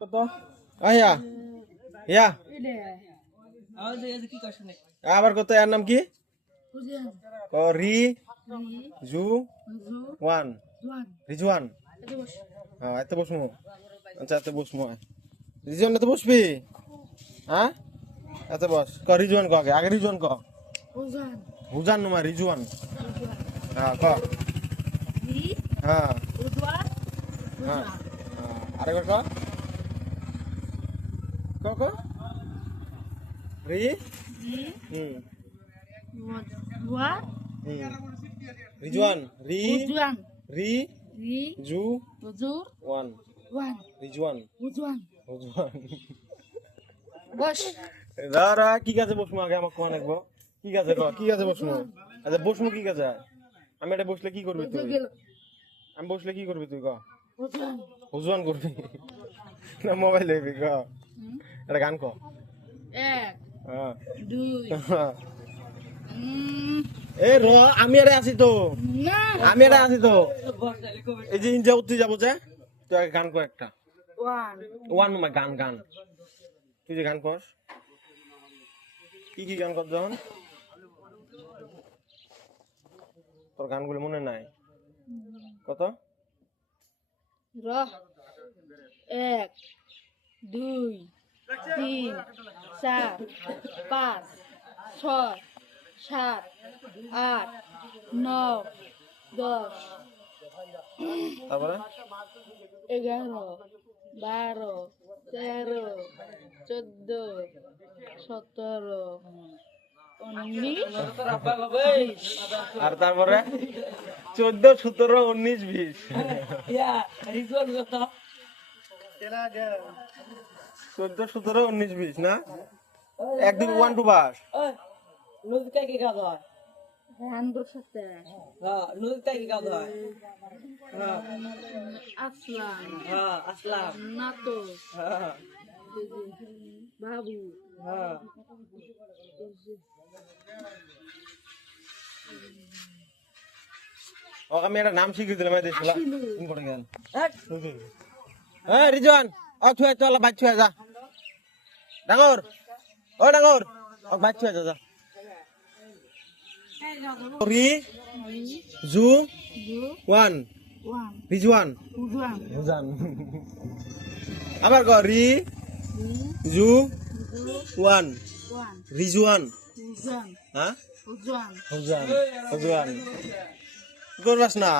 কত আয়া ইয়া আবার কত এর নাম কি ও রি জু ওয়ান রিজওয়ান হ্যাঁ এত বসমু আচ্ছা এত বসমু রিজওয়ান এত বসবি হ্যাঁ এত বস ক রিজওয়ান ক আগে রিজওয়ান ক হুজান নুমা রিজওয়ান হ্যাঁ ক হ্যাঁ হ্যাঁ আরেকবার ক ক ক রি রিজওয়ান রি রি জু ওয়ান রিজওয়ান হুজওয়ান বস দাঁড়া কি কাজে বসমু আগে আমাকে কোয়া লাগবো কি কাজে ক কি কাজে বসমু আচ্ছা বসমু কি কাজে আমি এটা বসলে কি করবি তুই আমি বসলে কি করবি তুই ক হুজওয়ান করবি না মোবাইল লইবি ক এটা গান ক এক হ্যাঁ দুই এ র আমি আরে আছি তো না আমি আরে আছি তো এই যে ইনজা উঠতে যাবো যে তুই আগে গান কর একটা ওয়ান নম্বর গান গান তুই যে গান কর কি গান কর যখন তোর গানগুলো মনে নাই কত র এক দুই তিন চার পাঁচ ছয় সাত আট নয় 10 তারপরে 11 12 13 14 17 19 আর তারপরে 14 17 19 20 14 17 19 20 না একদিন 1 2 বাস রানবর সাথে আসলাম নাতো বাবু ওকে আমি একটা নাম শিখিয়ে দিলাম দেশলা কোন করে গেল হ্যাঁ রিজওয়ান ও তুই চল বাইক ছুঁয়ে যা ডাঙর ও ডাঙর ও বাইক ছুঁয়ে যা রি জু ওয়ান রিজওয়ান হুজান আবার ক রি জু ওয়ান রিজওয়ান হ্যাঁ হুজান হুজান করবাস না